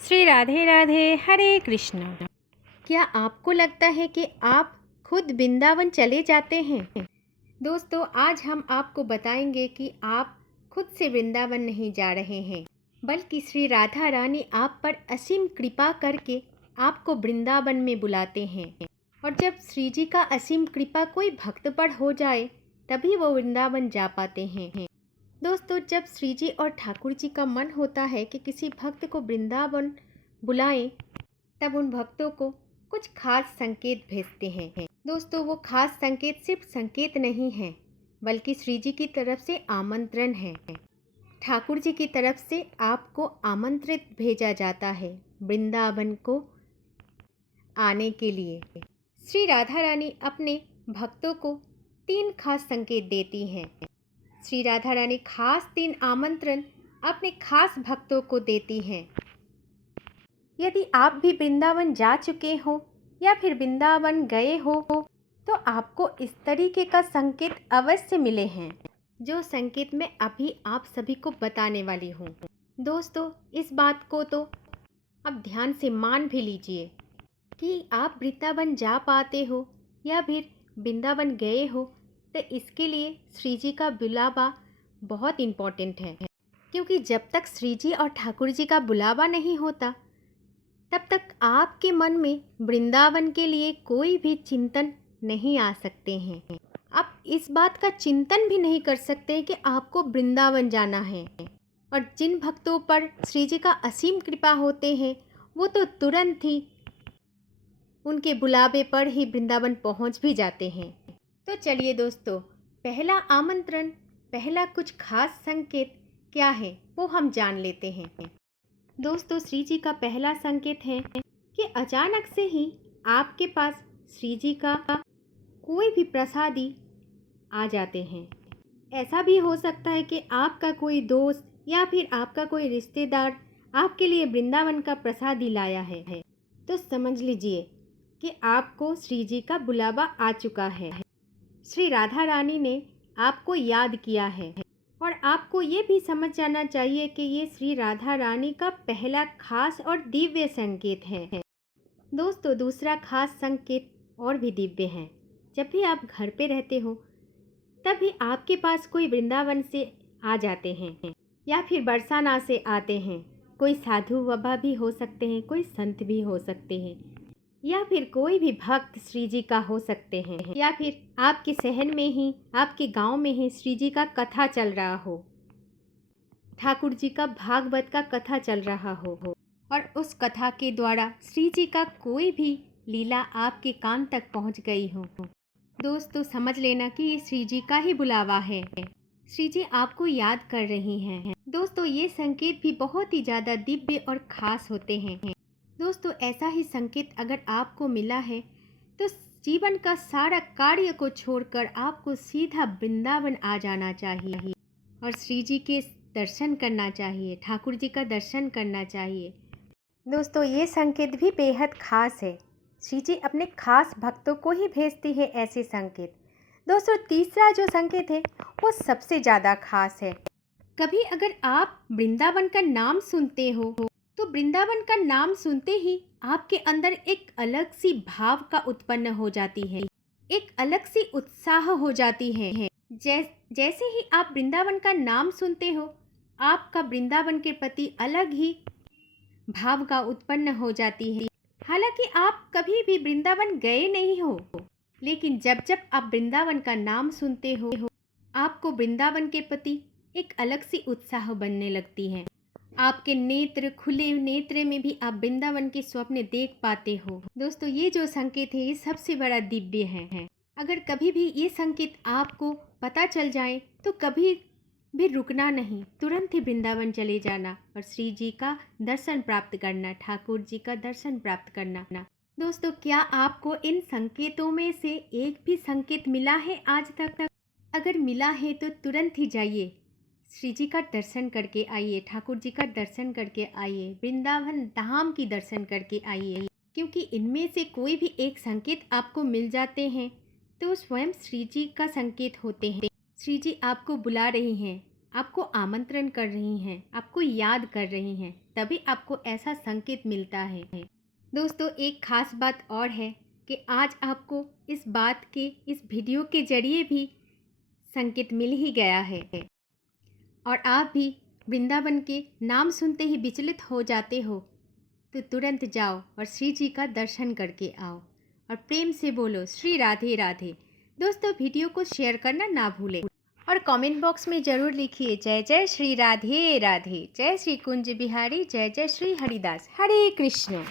श्री राधे राधे हरे कृष्ण। क्या आपको लगता है कि आप खुद वृंदावन चले जाते हैं? दोस्तों, आज हम आपको बताएंगे कि आप खुद से वृंदावन नहीं जा रहे हैं, बल्कि श्री राधा रानी आप पर असीम कृपा करके आपको वृंदावन में बुलाते हैं। और जब श्री जी का असीम कृपा कोई भक्त पर हो जाए, तभी वो वृंदावन जा पाते हैं। दोस्तों, जब श्री जी और ठाकुर जी का मन होता है कि किसी भक्त को वृंदावन बुलाएं, तब उन भक्तों को कुछ खास संकेत भेजते हैं। दोस्तों, वो खास संकेत सिर्फ संकेत नहीं है, बल्कि श्री जी की तरफ से आमंत्रण है। ठाकुर जी की तरफ से आपको आमंत्रित भेजा जाता है वृंदावन को आने के लिए। श्री राधा रानी अपने भक्तों को 3 खास संकेत देती हैं। श्री राधा रानी खास 3 आमंत्रण अपने खास भक्तों को देती हैं। यदि आप भी वृंदावन जा चुके हो या फिर वृंदावन गए हो, तो आपको इस तरीके का संकेत अवश्य मिले हैं, जो संकेत मैं अभी आप सभी को बताने वाली हूँ। दोस्तों, इस बात को तो अब ध्यान से मान भी लीजिए कि आप वृंदावन जा पाते हो या फिर वृंदावन गए हो, तो इसके लिए श्री जी का बुलावा बहुत इम्पोर्टेंट है। क्योंकि जब तक श्री जी और ठाकुर जी का बुलावा नहीं होता, तब तक आपके मन में वृंदावन के लिए कोई भी चिंतन नहीं आ सकते हैं। आप इस बात का चिंतन भी नहीं कर सकते कि आपको वृंदावन जाना है। और जिन भक्तों पर श्री जी का असीम कृपा होते हैं, वो तो तुरंत ही उनके बुलावे पर ही वृंदावन पहुंच भी जाते हैं। तो चलिए दोस्तों, पहला आमंत्रण, पहला कुछ खास संकेत क्या है, वो हम जान लेते हैं। दोस्तों, श्री जी का पहला संकेत है कि अचानक से ही आपके पास श्री जी का कोई भी प्रसादी आ जाते हैं। ऐसा भी हो सकता है कि आपका कोई दोस्त या फिर आपका कोई रिश्तेदार आपके लिए वृंदावन का प्रसादी लाया है। तो समझ लीजिए कि आपको श्री जी का बुलावा आ चुका है। श्री राधा रानी ने आपको याद किया है। और आपको ये भी समझ जाना चाहिए कि ये श्री राधा रानी का पहला खास और दिव्य संकेत है। दोस्तों, दूसरा खास संकेत और भी दिव्य है। जब भी आप घर पे रहते हो, तभी आपके पास कोई वृंदावन से आ जाते हैं या फिर बरसाना से आते हैं। कोई साधु बाबा भी हो सकते हैं, कोई संत भी हो सकते हैं, या फिर कोई भी भक्त श्री जी का हो सकते हैं, या फिर आपके शहर में ही, आपके गांव में ही श्री जी का कथा चल रहा हो, ठाकुर जी का भागवत का कथा चल रहा हो, और उस कथा के द्वारा श्री जी का कोई भी लीला आपके कान तक पहुंच गई हो। दोस्तों, समझ लेना कि ये श्री जी का ही बुलावा है। श्री जी आपको याद कर रही हैं। दोस्तों, ये संकेत भी बहुत ही ज़्यादा दिव्य और खास होते हैं। दोस्तों, ऐसा ही संकेत अगर आपको मिला है, तो जीवन का सारा कार्य को छोड़कर आपको सीधा वृंदावन आ जाना चाहिए और श्री जी के दर्शन करना चाहिए, ठाकुर जी का दर्शन करना चाहिए। दोस्तों, ये संकेत भी बेहद खास है। श्री जी अपने खास भक्तों को ही भेजती है ऐसे संकेत। दोस्तों, तीसरा जो संकेत है, वो सबसे ज़्यादा खास है। कभी अगर आप वृंदावन का नाम सुनते हो, तो वृंदावन का नाम सुनते ही आपके अंदर एक अलग सी भाव का उत्पन्न हो जाती है, एक अलग सी उत्साह हो जाती है। जैसे ही आप वृंदावन का नाम सुनते हो, आपका वृंदावन के प्रति अलग ही भाव का उत्पन्न हो जाती है। हालांकि आप कभी भी वृंदावन गए नहीं हो, लेकिन जब जब आप वृंदावन का नाम सुनते हो, आपको वृंदावन के प्रति एक अलग सी उत्साह बनने लगती है। आपके नेत्र, खुले नेत्र में भी आप वृंदावन के स्वप्न देख पाते हो। दोस्तों, ये जो संकेत है, ये सबसे बड़ा दिव्य है। अगर कभी भी ये संकेत आपको पता चल जाए, तो कभी भी रुकना नहीं, तुरंत ही वृंदावन चले जाना और श्री जी का दर्शन प्राप्त करना, ठाकुर जी का दर्शन प्राप्त करना। दोस्तों, क्या आपको इन संकेतों में से एक भी संकेत मिला है आज तक? अगर मिला है तो तुरंत ही जाइए, श्री जी का दर्शन करके आइए, ठाकुर जी का दर्शन करके आइए, वृंदावन धाम की दर्शन करके आइए। क्योंकि इनमें से कोई भी एक संकेत आपको मिल जाते हैं, तो स्वयं श्री जी का संकेत होते हैं। श्री जी आपको बुला रही हैं, आपको आमंत्रण कर रही हैं, आपको याद कर रही हैं, तभी आपको ऐसा संकेत मिलता है। दोस्तों, एक खास बात और है कि आज आपको इस बात के, इस वीडियो के जरिए भी संकेत मिल ही गया है और आप भी वृंदावन के नाम सुनते ही विचलित हो जाते हो, तो तुरंत जाओ और श्री जी का दर्शन करके आओ और प्रेम से बोलो श्री राधे राधे। दोस्तों, वीडियो को शेयर करना ना भूलें और कमेंट बॉक्स में ज़रूर लिखिए जय जय श्री राधे राधे, जय श्री कुंज बिहारी, जय जय श्री हरिदास, हरे कृष्ण।